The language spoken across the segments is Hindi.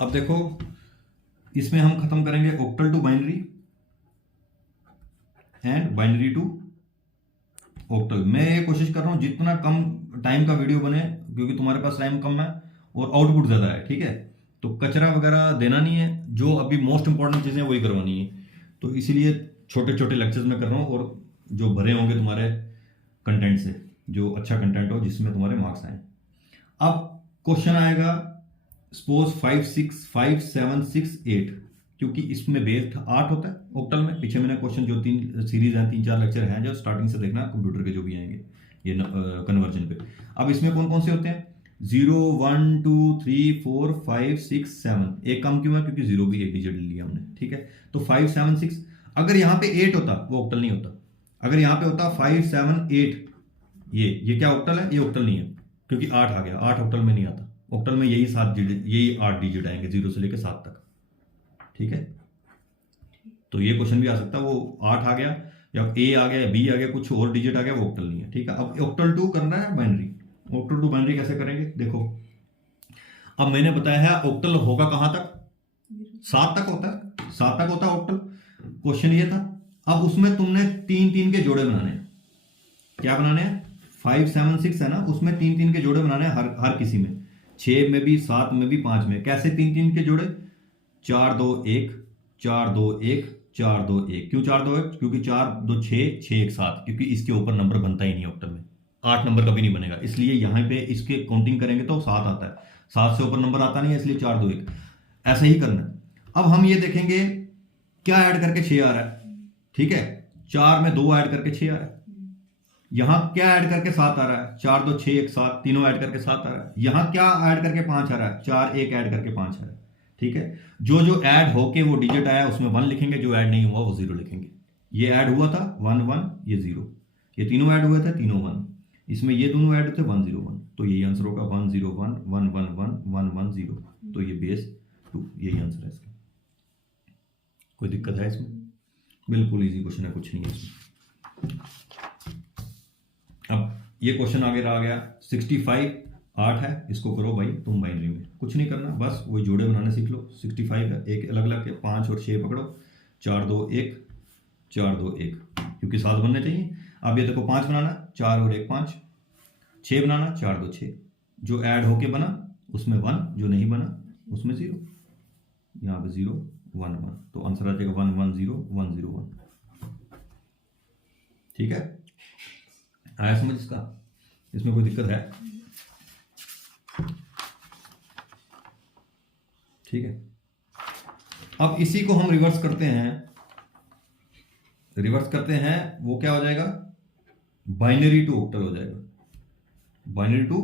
अब देखो, इसमें हम खत्म करेंगे octal to binary and binary to octal. मैं ये कोशिश कर रहा हूं जितना कम टाइम का वीडियो बने, क्योंकि तुम्हारे पास टाइम कम है और आउटपुट ज्यादा है, ठीक है। तो कचरा वगैरह देना नहीं है, जो अभी मोस्ट इंपॉर्टेंट चीजें वही करवानी है। तो इसीलिए छोटे छोटे लेक्चर्स में कर रहा हूँ, और जो भरे होंगे तुम्हारे कंटेंट से, जो अच्छा कंटेंट हो जिसमें तुम्हारे मार्क्स आए। अब क्वेश्चन आएगा सपोज 5 6 5 7 6 8, क्योंकि इसमें बेस 8 होता है ऑक्टल में। पीछे मैंने क्वेश्चन जो 3 सीरीज हैं, 3 4 लेक्चर हैं, जो स्टार्टिंग से देखना कंप्यूटर के जो भी आएंगे ये कन्वर्जन पे। अब इसमें कौन कौन से होते हैं? 0 1 2 3 4 5 6 7। एक कम क्यों है? क्योंकि 0 भी एक डिजिट लिया हमने, ठीक है। तो 5 7 6, अगर यहाँ पे 8 होता वो ऑक्टल नहीं होता। अगर यहाँ पे होता 5 7 8, ये क्या ऑक्टल है? ये ऑक्टल नहीं है, क्योंकि 8 आ गया। 8 ऑक्टल में नहीं आता। ऑक्टल में यही 7 डिजिट, यही 8 डिजिट आएंगे 0 से लेकर 7 तक, ठीक है। तो ये क्वेश्चन भी आ सकता है, वो 8 आ गया या ए आ गया या बी आ गया, कुछ और डिजिट आ गया, वो ऑक्टल नहीं है, ठीक है। अब ऑक्टल टू करना है बाइनरी। ऑक्टल टू बाइनरी कैसे करेंगे? देखो, अब मैंने बताया है ऑक्टल होगा कहां तक? 7 तक होता है, 7 तक होता है ऑक्टल। क्वेश्चन ये था। अब उसमें तुमने 3 3 के जोड़े बनाने हैं। क्या बनाने हैं? 5 7 6 है ना, उसमें 3 3 के जोड़े बनाने हैं, हर किसी में। 6 में भी, 7 में भी, 5 में। कैसे 3 3 के जोड़े? 4 2 1 4 2 1 4 2 1। क्यों 4 2 1? क्योंकि 4 2 6 6 1 7, क्योंकि इसके ऊपर नंबर बनता ही नहीं ऑक्टल में। 8 नंबर कभी नहीं बनेगा, इसलिए यहां पे इसके काउंटिंग करेंगे तो 7 आता है। 7 से ऊपर नंबर आता नहीं है, इसलिए 4 2 1 ऐसे ही करना। अब हम ये देखेंगे क्या ऐड करके 6 आ रहा है, ठीक है। 4 में 2 ऐड करके 6 आ रहा है। यहां क्या ऐड करके 7 आ रहा है? 4 2 6 1 7, तीनों ऐड करके 7 आ रहा है। यहां क्या ऐड करके 5 आ रहा है? 4 1 ऐड करके 5 आ रहा है, ठीक है। जो जो ऐड होके वो डिजिट आया उसमें 1 लिखेंगे, जो ऐड नहीं हुआ वो 0 लिखेंगे। ये ऐड हुआ था 1 1, ये 0। ये तीनों ऐड हुए थे, तीनों 1। इसमें ये दोनों ऐड थे 1 0 1, तो यही आंसर होगा 1 0 1 1 1 1 1 1 0। तो ये बेस 2, यही आंसर है इसका। कोई दिक्कत है इसमें? बिल्कुल इजी क्वेश्चन है, कुछ नहीं है इसमें। अब ये क्वेश्चन आगे आ गया 65 8 है, इसको करो भाई तुम बाइनरी में। कुछ नहीं करना, बस वही जोड़े बनाने सीख लो। 65 है, एक अलग अलग के 5 और 6 पकड़ो। 4 2 1 4 2 1, क्योंकि 7 बनने चाहिए। अब ये देखो 5 बनाना, 4 और 1 5। 6 बनाना, 4 2 6। जो ऐड होके बना उसमें 1, जो नहीं बना उसमें 0। यहाँ पे 0 1 1, तो आंसर आ जाएगा 1 1 0 1 0 1, ठीक है। आया समझ इसका? इसमें कोई दिक्कत है? ठीक है। अब इसी को हम रिवर्स करते हैं। वो क्या हो जाएगा? बाइनरी टू ऑक्टल हो जाएगा। बाइनरी टू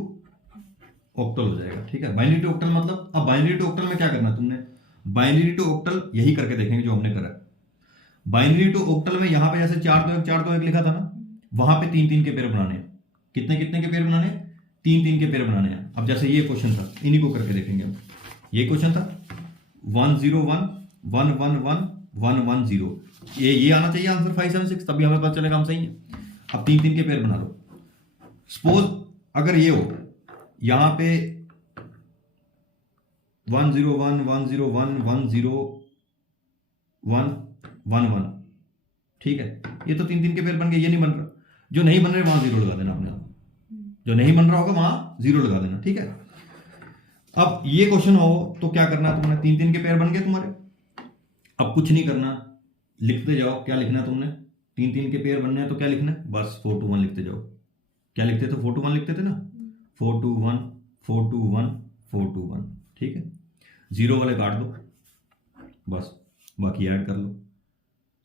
ऑक्टल हो जाएगा, ठीक है। बाइनरी टू ऑक्टल मतलब, अब बाइनरी टू ऑक्टल में क्या करना तुमने? बाइनरी टू ऑक्टल यही करके देखेंगे जो हमने करा। बाइनरी टू ऑक्टल में यहां पे जैसे 4 2 1 4 2 1 लिखा था ना, वहां पे 3 3 के पेयर बनाने हैं। कितने कितने के पेयर बनाने? 3 3 के पेयर बनाने हैं। अब जैसे ये क्वेश्चन था, इन्हीं को करके देखेंगे हम। ये क्वेश्चन था 1 0 1 1 1 1 1 1 0। ये आना चाहिए आंसर 5 7 6, तभी हमें पता चलेगा हम सही है। अब 3 3 के पेयर बना लो। सपोज अगर ये हो, यहां पे 1 0 1 1 0 1 1 0 1 1 1, ठीक है। ये तो 3 3 के पेयर बन गए, ये नहीं बन रहा। जो नहीं बन रहे वहां 0 लगा देना अपने आप। जो नहीं बन रहा होगा वहां 0 लगा देना, ठीक है। अब ये क्वेश्चन हो तो क्या करना तुमने? 3 3 के पेयर बन गए तुम्हारे। अब कुछ नहीं करना, लिखते जाओ। क्या लिखना तुमने? 3 3 के पेयर बनने हैं तो क्या लिखना है? बस 4 2 1 लिखते जाओ। क्या लिखते थे? 4 2 1 लिखते थे ना। 4 2 1 4 2 1 4 2 1, ठीक है। 0 वाले काट दो, बस बाकी ऐड कर लो।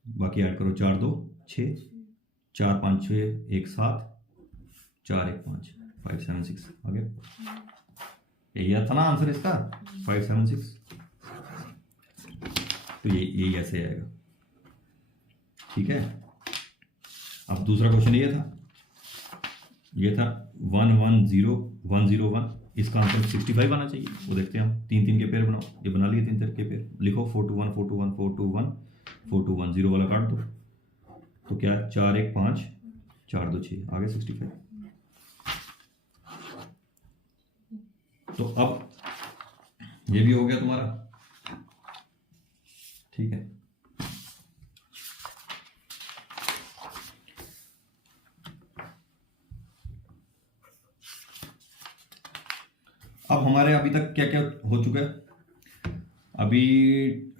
बाकी ऐड करो, 4 2 6 4 5 6 1 7 4 1 5 5 7 6 आ गया। यही था ना आंसर इसका, 5 7 6। तो यही ऐसे आएगा, ठीक है। अब दूसरा क्वेश्चन ये था 1 1 0 1 0 1। इसका आंसर 65 आना चाहिए। वो देखते हैं हम। 3 3 के पेयर बनाओ। ये बना लिए 3 3 के पेयर। लिखो 4 2 1 4 2 1 4 2 1 4 2 1। 0 वाला काट दो, तो क्या 4 1 5 4 2 6 आ गया 65। तो अब ये भी हो गया तुम्हारा, ठीक है। अब हमारे अभी तक क्या क्या हो चुका है? अभी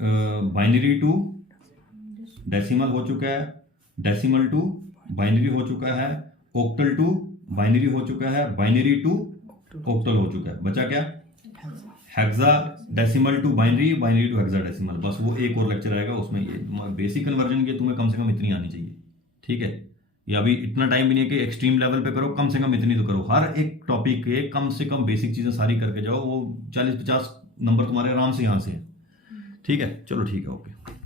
बाइनरी टू डेसिमल हो चुका है, डेसिमल टू बाइनरी हो चुका है, ऑक्टल टू बाइनरी हो चुका है, बाइनरी टू ऑक्टल हो चुका है। बचा क्या? Hexadecimal to binary, binary to hexadecimal. बस वो एक और लेक्चर आएगा, उसमें ये बेसिक कन्वर्जन के तुम्हें कम से कम इतनी आनी चाहिए, ठीक है। ये अभी इतना टाइम भी नहीं है कि एक्सट्रीम लेवल पे करो, कम से कम इतनी तो करो। हर एक टॉपिक के कम से कम बेसिक चीजें सारी करके जाओ, वो 40-50 नंबर तुम्हारे आराम से यहाँ से है, ठीक है। चलो ठीक है, ओके।